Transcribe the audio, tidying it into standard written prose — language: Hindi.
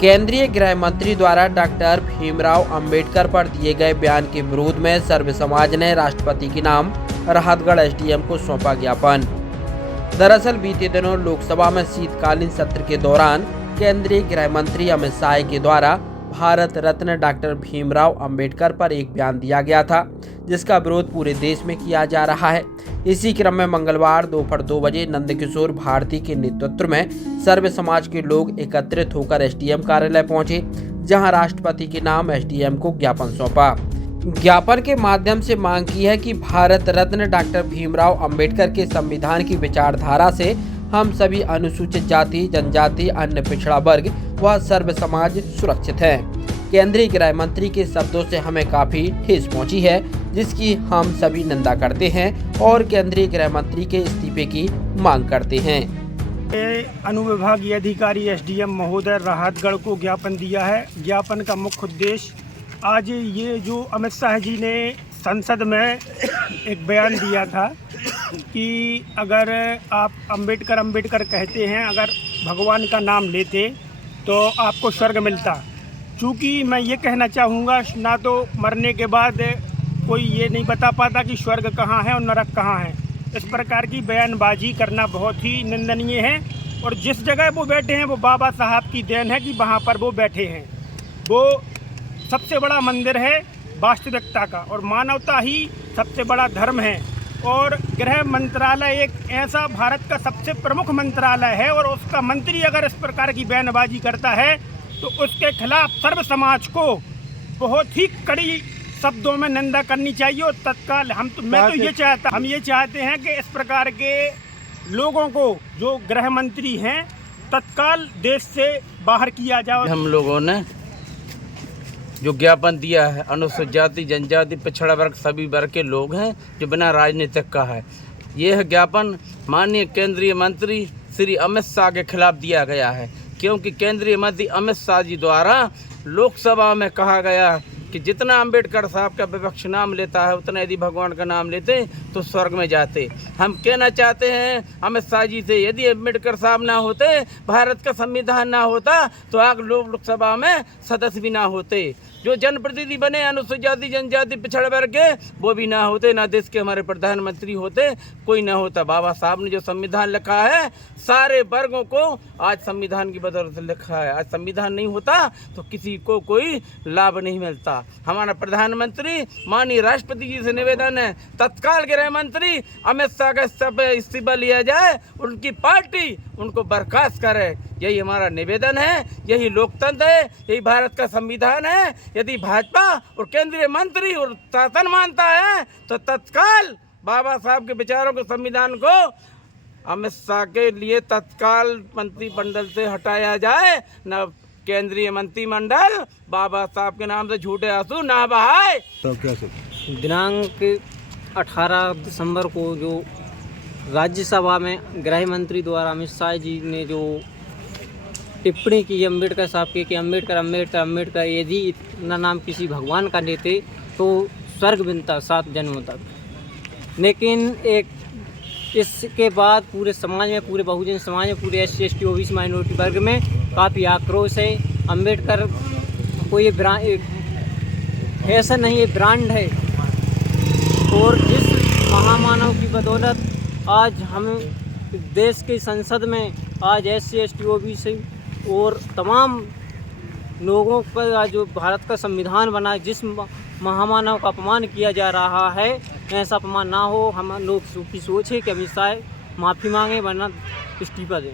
केंद्रीय गृह मंत्री द्वारा डॉक्टर भीमराव अंबेडकर पर दिए गए बयान के विरोध में सर्व समाज ने राष्ट्रपति के नाम राहतगढ़ एसडीएम को सौंपा ज्ञापन। दरअसल बीते दिनों लोकसभा में शीतकालीन सत्र के दौरान केंद्रीय गृह मंत्री अमित शाह के द्वारा भारत रत्न डॉक्टर भीमराव अंबेडकर पर एक बयान दिया गया था, जिसका विरोध पूरे देश में किया जा रहा है। इसी क्रम में मंगलवार दोपहर 2 बजे नंदकिशोर भारती के नेतृत्व में सर्व समाज के लोग एकत्रित होकर एसडीएम कार्यालय पहुंचे, जहां राष्ट्रपति के नाम एसडीएम को ज्ञापन सौंपा। ज्ञापन के माध्यम से मांग की है कि भारत रत्न डॉक्टर भीमराव अंबेडकर के संविधान की विचारधारा से हम सभी अनुसूचित जाति, जनजाति, अन्य पिछड़ा वर्ग व सर्व समाज सुरक्षित हैं। केंद्रीय गृह मंत्री के शब्दों से हमें काफी ठेस पहुंची है, जिसकी हम सभी निंदा करते हैं और केंद्रीय गृह मंत्री के इस्तीफे की मांग करते हैं। अनुविभागीय अधिकारी एसडीएम महोदय राहतगढ़ को ज्ञापन दिया है। ज्ञापन का मुख्य उद्देश्य आज ये जो अमित शाह जी ने संसद में एक बयान दिया था कि अगर आप अंबेडकर कहते हैं, अगर भगवान का नाम लेते तो आपको स्वर्ग मिलता। चूँकि मैं ये कहना चाहूँगा, ना तो मरने के बाद कोई ये नहीं बता पाता कि स्वर्ग कहाँ है और नरक कहाँ है। इस प्रकार की बयानबाजी करना बहुत ही निंदनीय है और जिस जगह वो बैठे हैं वो बाबा साहब की देन है कि वहाँ पर वो बैठे हैं। वो सबसे बड़ा मंदिर है वास्तविकता का और मानवता ही सबसे बड़ा धर्म है। और गृह मंत्रालय एक ऐसा भारत का सबसे प्रमुख मंत्रालय है और उसका मंत्री अगर इस प्रकार की बयानबाजी करता है तो उसके खिलाफ सर्व समाज को बहुत ही कड़ी शब्दों में निंदा करनी चाहिए और तत्काल हम ये चाहते हैं कि इस प्रकार के लोगों को जो गृह मंत्री हैं तत्काल देश से बाहर किया जाए। हम लोगों ने जो ज्ञापन दिया है, अनुसूचित जाति, जनजाति, पिछड़ा वर्ग सभी वर्ग के लोग हैं जो बिना राजनीतिक का है। यह ज्ञापन माननीय केंद्रीय मंत्री श्री अमित शाह के खिलाफ दिया गया है, क्योंकि केंद्रीय मंत्री अमित शाह जी द्वारा लोकसभा में कहा गया कि जितना अंबेडकर साहब का विपक्ष नाम लेता है उतना यदि भगवान का नाम लेते तो स्वर्ग में जाते। हम कहना चाहते हैं अमित शाह जी से, यदि अंबेडकर साहब ना होते, भारत का संविधान ना होता तो आग लोकसभा में सदस्य भी ना होते। जो जनप्रतिनिधि बने अनुसूचित जाति, जनजाति, पिछड़ा वर्ग के, वो भी ना होते, ना देश के हमारे प्रधानमंत्री होते, कोई ना होता। बाबा साहब ने जो संविधान लिखा है सारे वर्गों को आज संविधान की बदौलत लिखा है। आज संविधान नहीं होता तो किसी को कोई लाभ नहीं मिलता। हमारा प्रधानमंत्री माननीय राष्ट्रपति जी से निवेदन है, तत्काल गृह मंत्री अमित शाह का इस्तीफा लिया जाए, उनकी पार्टी उनको बर्खास्त करे। यही हमारा निवेदन है, यही लोकतंत्र है, यही भारत का संविधान है। यदि भाजपा और केंद्रीय मंत्री और शासन मानता है तो तत्काल बाबा साहब के विचारों को, संविधान को अमित शाह के लिए तत्काल मंत्रिमंडल से हटाया जाए। न केंद्रीय मंत्रिमंडल बाबा साहब के नाम से झूठे आंसू ना बहाए। तो क्या दिनांक 18 दिसंबर को जो राज्यसभा में गृह मंत्री द्वारा अमित शाह जी ने जो टिप्पणी की अम्बेडकर साहब के कि अम्बेडकर यदि इतना नाम किसी भगवान का लेते तो स्वर्ग मिलता 7 जन्मों तक। लेकिन इसके बाद पूरे समाज में, पूरे बहुजन समाज में, पूरे SC ST OBC माइनॉरिटी वर्ग में काफ़ी आक्रोश है। अम्बेडकर कोई ऐसा नहीं, ये ब्रांड है और जिस महामानव की बदौलत आज हम देश की संसद में आज SC ST OBC और तमाम लोगों पर जो भारत का संविधान बना, जिस महामानव का अपमान किया जा रहा है, ऐसा अपमान ना हो। हम लोग की सोच है कि अमित शाह माफ़ी मांगे वरना इस्तीफा दें।